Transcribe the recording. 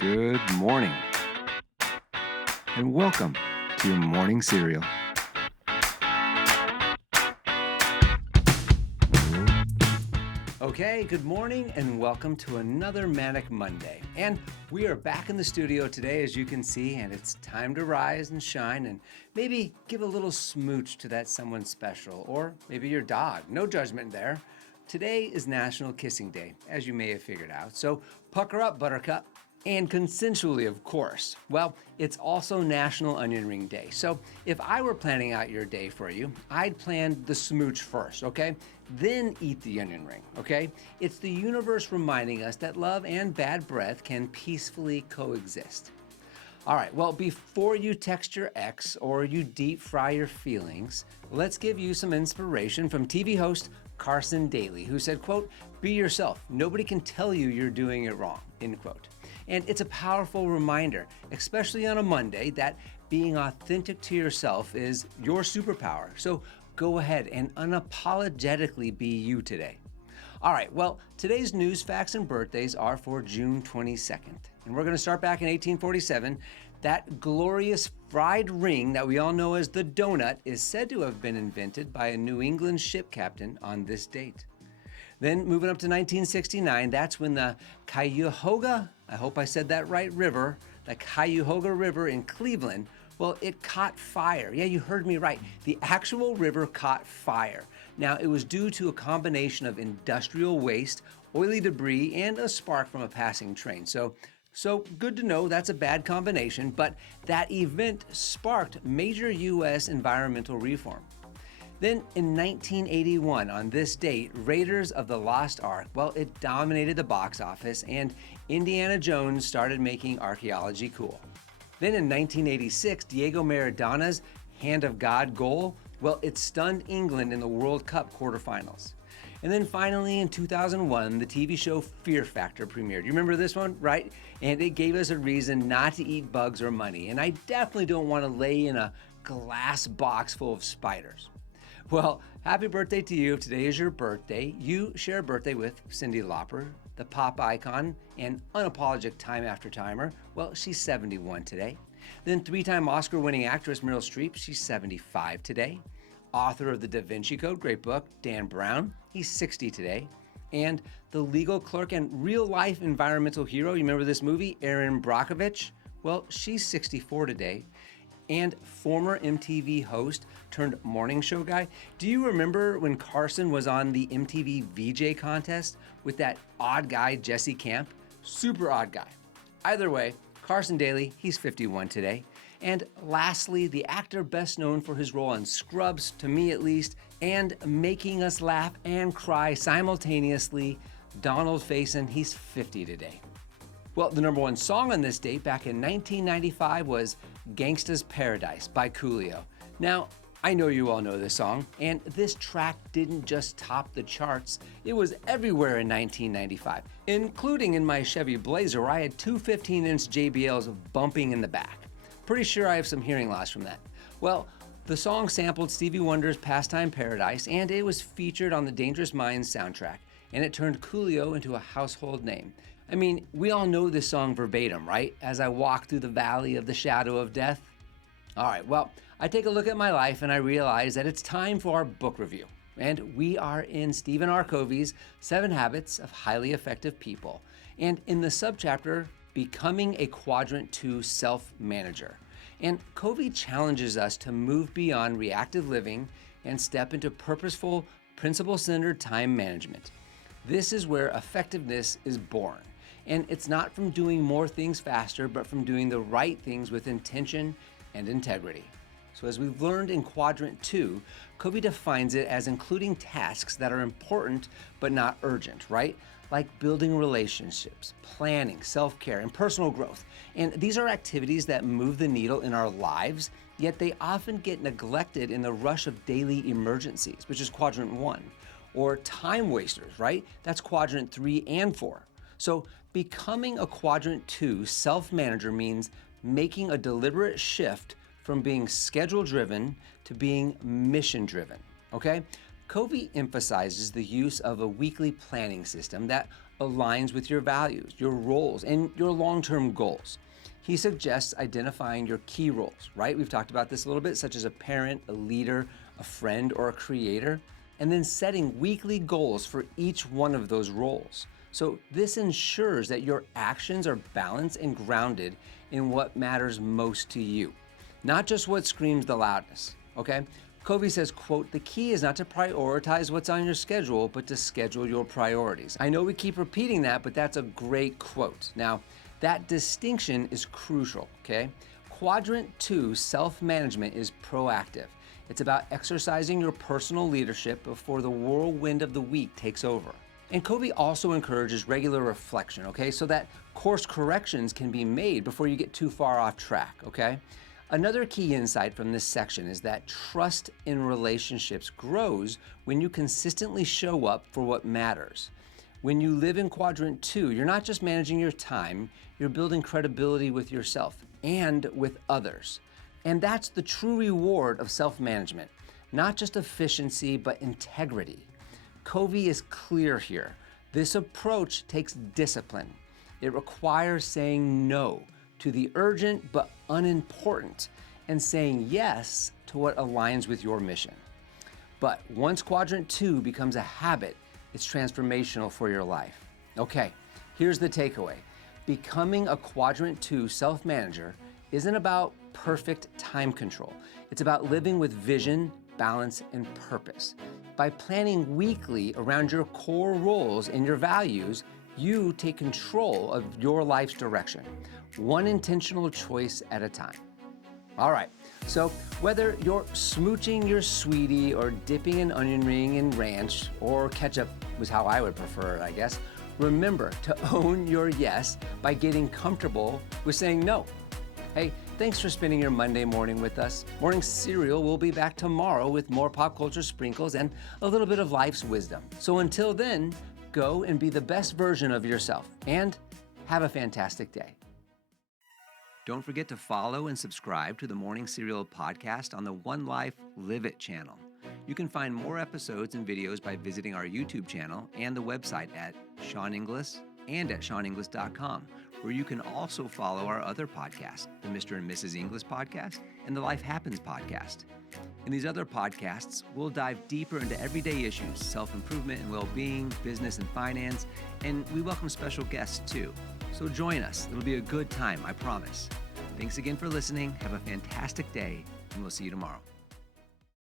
Good morning, and welcome to your morning cereal. Okay, good morning, and welcome to another Manic Monday. And we are back in the studio today, as you can see, and it's time to rise and shine and maybe give a little smooch to that someone special, or maybe your dog. No judgment there. Today is National Kissing Day, as you may have figured out. So pucker up, Buttercup. And consensually, of course. Well, it's also National Onion Ring Day. So if I were planning out your day for you, I'd plan the smooch first, okay? Then eat the onion ring, okay? It's the universe reminding us that love and bad breath can peacefully coexist. All right, well, before you text your ex or you deep fry your feelings, let's give you some inspiration from TV host Carson Daly, who said, quote, "Be yourself. Nobody can tell you you're doing it wrong," end quote. And it's a powerful reminder, especially on a Monday, that being authentic to yourself is your superpower. So go ahead and unapologetically be you today. All right, well, today's news, facts, and birthdays are for June 22nd. And we're going to start back in 1847. That glorious fried ring that we all know as the donut is said to have been invented by a New England ship captain on this date. Then moving up to 1969, that's when the Cuyahoga, I hope I said that right, river, the Cuyahoga River in Cleveland, well, it caught fire. Yeah, you heard me right. The actual river caught fire. Now, it was due to a combination of industrial waste, oily debris, and a spark from a passing train. So good to know that's a bad combination, but that event sparked major U.S. environmental reform. Then in 1981, on this date, Raiders of the Lost Ark, well, it dominated the box office, and Indiana Jones started making archaeology cool. Then in 1986, Diego Maradona's Hand of God goal, well, it stunned England in the World Cup quarterfinals. And then finally in 2001, the TV show Fear Factor premiered. You remember this one, right? And it gave us a reason not to eat bugs or money. And I definitely don't want to lay in a glass box full of spiders. Well, happy birthday to you. If today is your birthday, you share a birthday with Cyndi Lauper, the pop icon and unapologetic time after timer. Well, she's 71 today. Then three-time Oscar-winning actress Meryl Streep, she's 75 today. Author of The Da Vinci Code, great book, Dan Brown, he's 60 today. And the legal clerk and real-life environmental hero, you remember this movie, Erin Brockovich? Well, she's 64 today. And former MTV host turned morning show guy. Do you remember when Carson was on the MTV VJ contest with that odd guy, Jesse Camp? Super odd guy. Either way, Carson Daly, he's 51 today. And lastly, the actor best known for his role on Scrubs, to me at least, and making us laugh and cry simultaneously, Donald Faison, he's 50 today. Well, the number one song on this date back in 1995 was Gangsta's Paradise by Coolio. Now, I know you all know this song, and this track didn't just top the charts, it was everywhere in 1995, including in my Chevy Blazer where I had two 15-inch JBLs bumping in the back. Pretty sure I have some hearing loss from that. Well, the song sampled Stevie Wonder's Pastime Paradise, and it was featured on the Dangerous Minds soundtrack, and it turned Coolio into a household name. I mean, we all know this song verbatim, right? As I walk through the valley of the shadow of death. All right, well, I take a look at my life and I realize that it's time for our book review. And we are in Stephen R. Covey's 7 Habits of Highly Effective People. And in the subchapter, Becoming a Quadrant 2 Self-Manager. And Covey challenges us to move beyond reactive living and step into purposeful, principle-centered time management. This is where effectiveness is born. And it's not from doing more things faster, but from doing the right things with intention and integrity. So as we've learned in Quadrant 2, Covey defines it as including tasks that are important but not urgent, right? Like building relationships, planning, self-care, and personal growth. And these are activities that move the needle in our lives, yet they often get neglected in the rush of daily emergencies, which is Quadrant 1. Or time wasters, right? That's Quadrant 3 and 4. So becoming a Quadrant 2 self-manager means making a deliberate shift from being schedule-driven to being mission-driven, okay? Covey emphasizes the use of a weekly planning system that aligns with your values, your roles, and your long-term goals. He suggests identifying your key roles, right? We've talked about this a little bit, such as a parent, a leader, a friend, or a creator, and then setting weekly goals for each one of those roles. So this ensures that your actions are balanced and grounded in what matters most to you, not just what screams the loudest, okay? Covey says, quote, "The key is not to prioritize what's on your schedule, but to schedule your priorities." I know we keep repeating that, but that's a great quote. Now, that distinction is crucial, okay? Quadrant 2, self-management, is proactive. It's about exercising your personal leadership before the whirlwind of the week takes over. And Covey also encourages regular reflection, okay? So that course corrections can be made before you get too far off track, okay? Another key insight from this section is that trust in relationships grows when you consistently show up for what matters. When you live in quadrant 2, you're not just managing your time, you're building credibility with yourself and with others. And that's the true reward of self-management, not just efficiency, but integrity. Covey is clear here. This approach takes discipline. It requires saying no to the urgent but unimportant and saying yes to what aligns with your mission. But once quadrant 2 becomes a habit, it's transformational for your life. Okay, here's the takeaway. Becoming a quadrant 2 self-manager isn't about perfect time control. It's about living with vision, balance, and purpose. By planning weekly around your core roles and your values, you take control of your life's direction, one intentional choice at a time. All right, so whether you're smooching your sweetie or dipping an onion ring in ranch, or ketchup was how I would prefer it, I guess, remember to own your yes by getting comfortable with saying no. Hey, thanks for spending your Monday morning with us. Morning Cereal will be back tomorrow with more pop culture sprinkles and a little bit of life's wisdom. So until then, go and be the best version of yourself and have a fantastic day. Don't forget to follow and subscribe to the Morning Cereal podcast on the One Life Live It channel. You can find more episodes and videos by visiting our YouTube channel and the website at Sean Inglis and at SeanInglis.com, where you can also follow our other podcasts, the Mr. and Mrs. Inglis podcast and the Life Happens podcast. In these other podcasts, we'll dive deeper into everyday issues, self-improvement and well-being, business and finance, and we welcome special guests too. So join us. It'll be a good time, I promise. Thanks again for listening. Have a fantastic day, and we'll see you tomorrow.